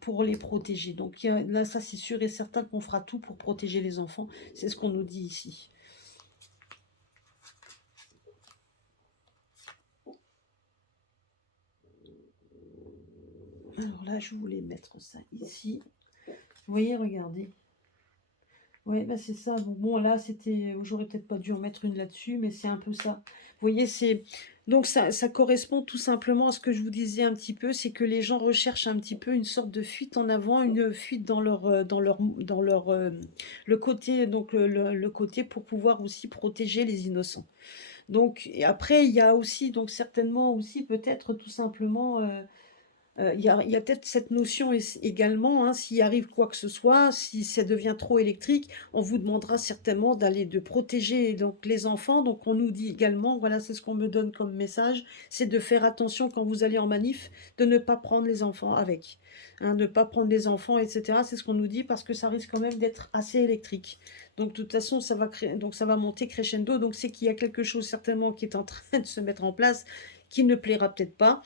pour les protéger. Donc là, ça c'est sûr et certain qu'on fera tout pour protéger les enfants. C'est ce qu'on nous dit ici. Alors là, je voulais mettre ça ici. Vous voyez, regardez. Ouais, bah c'est ça. Bon, là, j'aurais peut-être pas dû en mettre une là-dessus, mais c'est un peu ça. Vous voyez, donc ça correspond tout simplement à ce que je vous disais un petit peu, c'est que les gens recherchent un petit peu une sorte de fuite en avant, une fuite le côté, donc le côté pour pouvoir aussi protéger les innocents. Donc, et après, il y a aussi, donc certainement aussi peut-être tout simplement il y a peut-être cette notion également, hein, s'il arrive quoi que ce soit, si ça devient trop électrique, on vous demandera certainement de protéger donc les enfants. Donc on nous dit également, voilà, c'est ce qu'on me donne comme message, c'est de faire attention quand vous allez en manif, de ne pas prendre les enfants avec, hein, de ne pas prendre les enfants, etc. C'est ce qu'on nous dit parce que ça risque quand même d'être assez électrique. Donc de toute façon, donc ça va monter crescendo. Donc c'est qu'il y a quelque chose certainement qui est en train de se mettre en place qui ne plaira peut-être pas.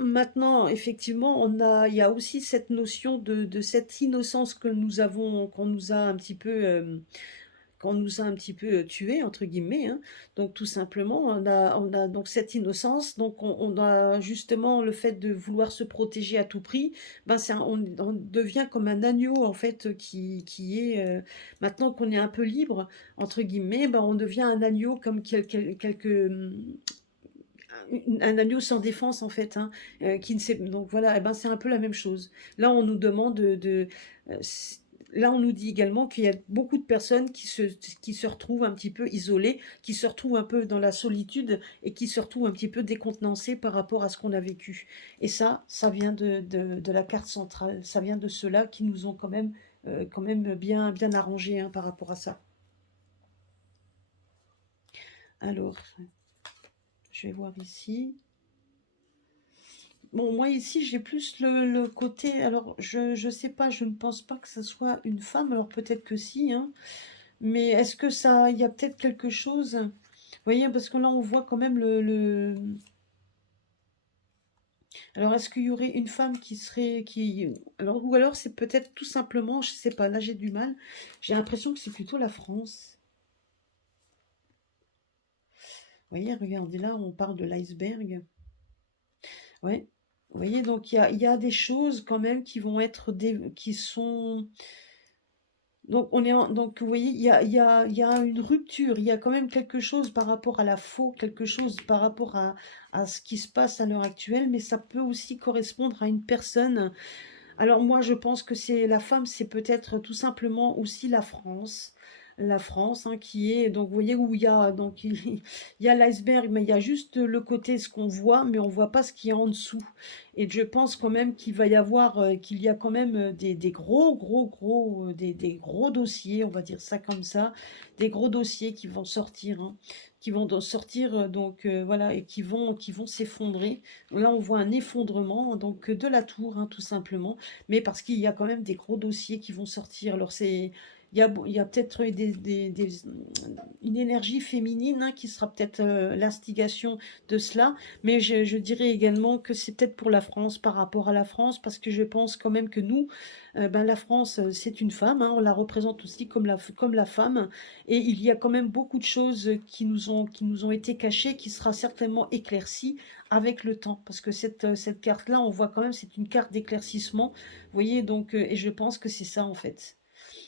Maintenant, effectivement, il y a aussi cette notion de cette innocence que nous avons, qu'on nous a un petit peu, qu'on nous a un petit peu tués, entre guillemets, hein. Donc tout simplement, on a donc cette innocence, donc on a justement le fait de vouloir se protéger à tout prix, ben on devient comme un agneau en fait qui est, maintenant qu'on est un peu libre, entre guillemets, ben on devient un agneau comme un agneau sans défense en fait, hein, qui ne sait, donc voilà, et ben c'est un peu la même chose. Là, on nous demande là, on nous dit également qu'il y a beaucoup de personnes qui se retrouvent un petit peu isolées, qui se retrouvent un peu dans la solitude et qui se retrouvent un petit peu décontenancées par rapport à ce qu'on a vécu. Et ça vient de la carte centrale, ça vient de ceux-là qui nous ont quand même bien arrangé, hein, par rapport à ça. Alors, je vais voir ici. Bon, moi ici, j'ai plus le côté. Alors, je sais pas, je ne pense pas que ce soit une femme. Alors, peut-être que si, hein. Mais est-ce que ça. Il y a peut-être quelque chose. Vous voyez, parce que là, on voit quand même Alors, est-ce qu'il y aurait une femme qui serait. Alors, ou alors, c'est peut-être tout simplement. Je sais pas, là, j'ai du mal. J'ai l'impression que c'est plutôt la France. Vous voyez, regardez là, on parle de l'iceberg. Ouais. Vous voyez, donc il y a des choses quand même qui vont être qui sont. Donc, donc, vous voyez, il y a une rupture, il y a quand même quelque chose par rapport à la faux, quelque chose par rapport à ce qui se passe à l'heure actuelle, mais ça peut aussi correspondre à une personne. Alors moi, je pense que c'est la femme, c'est peut-être tout simplement aussi la France. La France, hein, qui est, donc vous voyez où il y a, donc il y a l'iceberg, mais il y a juste le côté, ce qu'on voit, mais on voit pas ce qu'il y a en dessous. Et je pense quand même qu'il y a quand même des gros, gros, gros, des gros dossiers, on va dire ça comme ça, des gros dossiers qui vont sortir, hein, qui vont sortir, donc voilà, et qui vont s'effondrer. Là, on voit un effondrement, donc de la tour, hein, tout simplement, mais parce qu'il y a quand même des gros dossiers qui vont sortir. Alors il y a peut-être une énergie féminine, hein, qui sera peut-être l'instigation de cela, mais je dirais également que c'est peut-être pour la France, par rapport à la France, parce que je pense quand même que nous, ben, la France, c'est une femme, hein, on la représente aussi comme la femme, et il y a quand même beaucoup de choses qui nous ont été cachées, qui sera certainement éclaircies avec le temps, parce que cette carte-là, on voit quand même, c'est une carte d'éclaircissement, vous voyez, donc, et je pense que c'est ça en fait.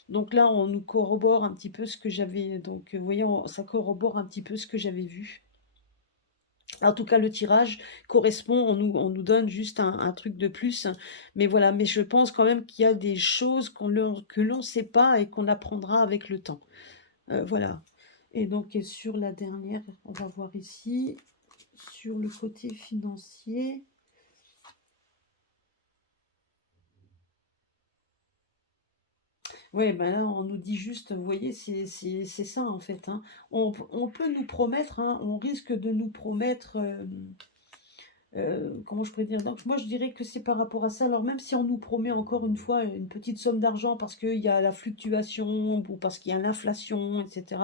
Donc là, on nous corrobore un petit peu ce que j'avais, donc, vous voyez, ça corrobore un petit peu ce que j'avais vu. En tout cas, le tirage correspond, on nous donne juste un truc de plus, mais voilà, mais je pense quand même qu'il y a des choses que l'on ne sait pas et qu'on apprendra avec le temps. Voilà. Et donc, et sur la dernière, on va voir ici, sur le côté financier. Oui, ben là, on nous dit juste, vous voyez, c'est ça en fait, hein. On peut nous promettre, hein, on risque de nous promettre, comment je pourrais dire? Donc moi, je dirais que c'est par rapport à ça. Alors même si on nous promet encore une fois une petite somme d'argent parce qu'il y a la fluctuation ou parce qu'il y a l'inflation, etc.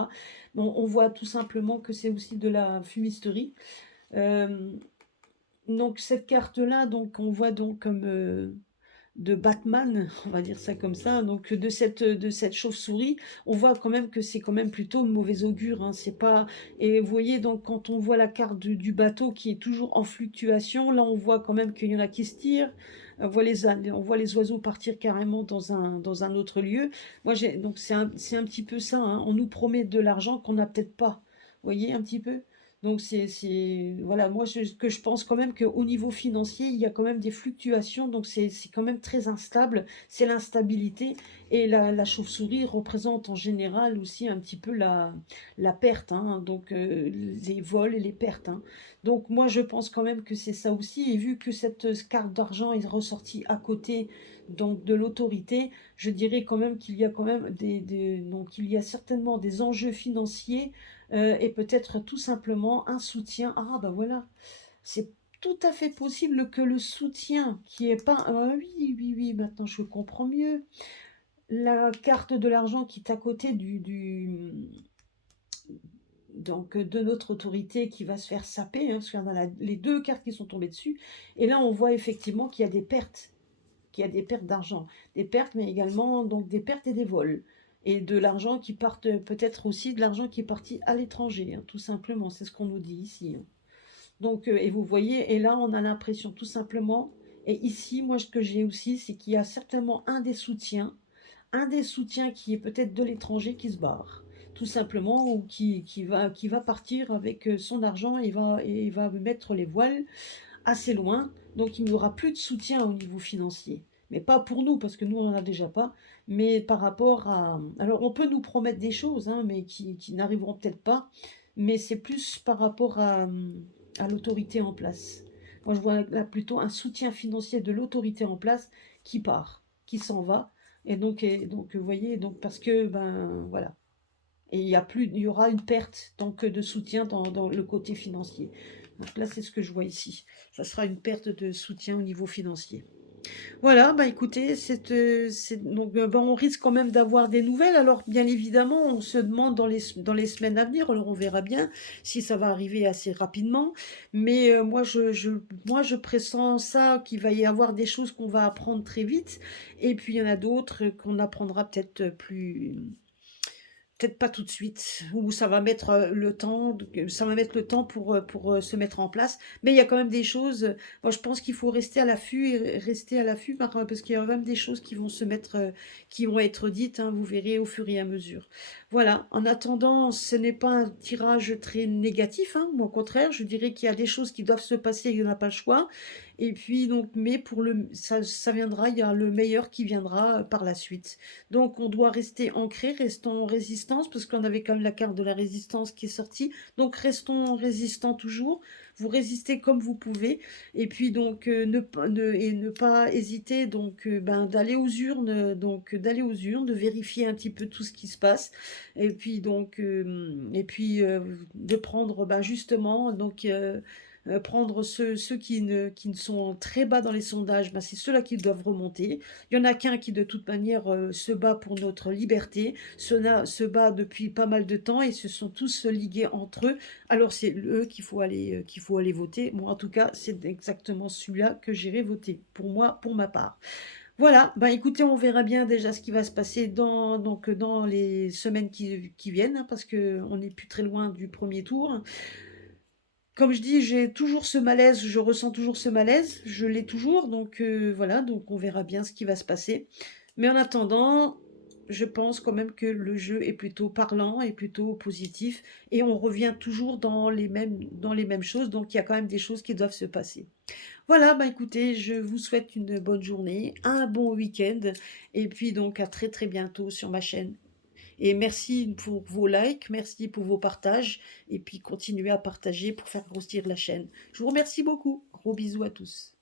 Bon, on voit tout simplement que c'est aussi de la fumisterie. Euh, donc cette carte-là, donc on voit donc comme de Batman, on va dire ça comme ça, donc de cette chauve-souris, on voit quand même que c'est quand même plutôt de mauvais augure, hein, c'est pas. Et vous voyez, donc quand on voit la carte du bateau qui est toujours en fluctuation, là on voit quand même qu'il y en a qui se tirent, on voit les oiseaux partir carrément dans un autre lieu. Donc c'est un petit peu ça, hein, on nous promet de l'argent qu'on n'a peut-être pas, vous voyez un petit peu. Donc voilà, moi ce que je pense quand même qu'au niveau financier, il y a quand même des fluctuations, donc c'est quand même très instable, c'est l'instabilité. Et la chauve-souris représente en général aussi un petit peu la perte, hein, donc les vols et les pertes, hein. Donc moi je pense quand même que c'est ça aussi, et vu que cette carte d'argent est ressortie à côté donc de l'autorité, je dirais quand même qu'il y a quand même donc il y a certainement des enjeux financiers, et peut-être tout simplement un soutien. Ah bah voilà, c'est tout à fait possible que le soutien qui est pas. Ah oui, oui, oui, maintenant je comprends mieux. La carte de l'argent qui est à côté donc de notre autorité qui va se faire saper, hein, parce qu'il y en a les deux cartes qui sont tombées dessus. Et là, on voit effectivement qu'il y a des pertes d'argent, des pertes, mais également donc des pertes et des vols. et de l'argent qui part, peut-être aussi de l'argent qui est parti à l'étranger, hein, tout simplement, c'est ce qu'on nous dit ici, hein. Donc, et vous voyez, et là, on a l'impression tout simplement, et ici, moi, ce que j'ai aussi, c'est qu'il y a certainement un des soutiens qui est peut-être de l'étranger qui se barre, tout simplement, ou qui va partir avec son argent et va mettre les voiles assez loin, donc il n'y aura plus de soutien au niveau financier. Mais pas pour nous, parce que nous, on n'en a déjà pas, mais par rapport à... Alors, on peut nous promettre des choses, hein, mais qui n'arriveront peut-être pas, mais c'est plus par rapport à l'autorité en place. Moi, je vois là plutôt un soutien financier de l'autorité en place qui part, qui s'en va, et donc, vous voyez, donc parce que, ben, voilà. Et il y aura une perte donc de soutien dans le côté financier. Donc là, c'est ce que je vois ici. Ça sera une perte de soutien au niveau financier. Voilà, bah écoutez, donc bah, on risque quand même d'avoir des nouvelles. Alors bien évidemment, on se demande dans les semaines à venir, alors on verra bien si ça va arriver assez rapidement. Mais moi, je pressens ça, qu'il va y avoir des choses qu'on va apprendre très vite. Et puis il y en a d'autres qu'on apprendra peut-être plus... Peut-être pas tout de suite, ou ça va mettre le temps, ça va mettre le temps pour se mettre en place. Mais il y a quand même des choses, moi je pense qu'il faut rester à l'affût et rester à l'affût parce qu'il y a quand même des choses qui vont se mettre, qui vont être dites, hein, vous verrez au fur et à mesure. Voilà, en attendant, ce n'est pas un tirage très négatif, hein, au contraire, je dirais qu'il y a des choses qui doivent se passer et il n'y en a pas le choix. Et puis donc, mais ça viendra, il y a le meilleur qui viendra par la suite. Donc on doit rester ancré, restons en résistance, parce qu'on avait quand même la carte de la résistance qui est sortie. Donc restons résistants toujours. Vous résistez comme vous pouvez. Et puis donc ne pas hésiter donc d'aller aux urnes, de vérifier un petit peu tout ce qui se passe. Et puis de prendre justement prendre ceux qui ne sont très bas dans les sondages, c'est ceux-là qui doivent remonter. Il y en a qu'un qui de toute manière se bat pour notre liberté, se bat depuis pas mal de temps et se sont tous ligués entre eux. Alors c'est eux qu'il faut aller voter. Moi en tout cas c'est exactement celui-là que j'irai voter, pour moi, pour ma part. Voilà, écoutez, on verra bien déjà ce qui va se passer dans les semaines qui viennent, hein, parce qu'on n'est plus très loin du premier tour. Comme je dis, j'ai toujours ce malaise, je ressens toujours ce malaise, je l'ai toujours, donc voilà, donc on verra bien ce qui va se passer. Mais en attendant, je pense quand même que le jeu est plutôt parlant et plutôt positif, et on revient toujours dans les mêmes choses, donc il y a quand même des choses qui doivent se passer. Voilà, écoutez, je vous souhaite une bonne journée, un bon week-end, et puis donc à très très bientôt sur ma chaîne. Et merci pour vos likes, merci pour vos partages, et puis continuez à partager pour faire grossir la chaîne. Je vous remercie beaucoup. Gros bisous à tous.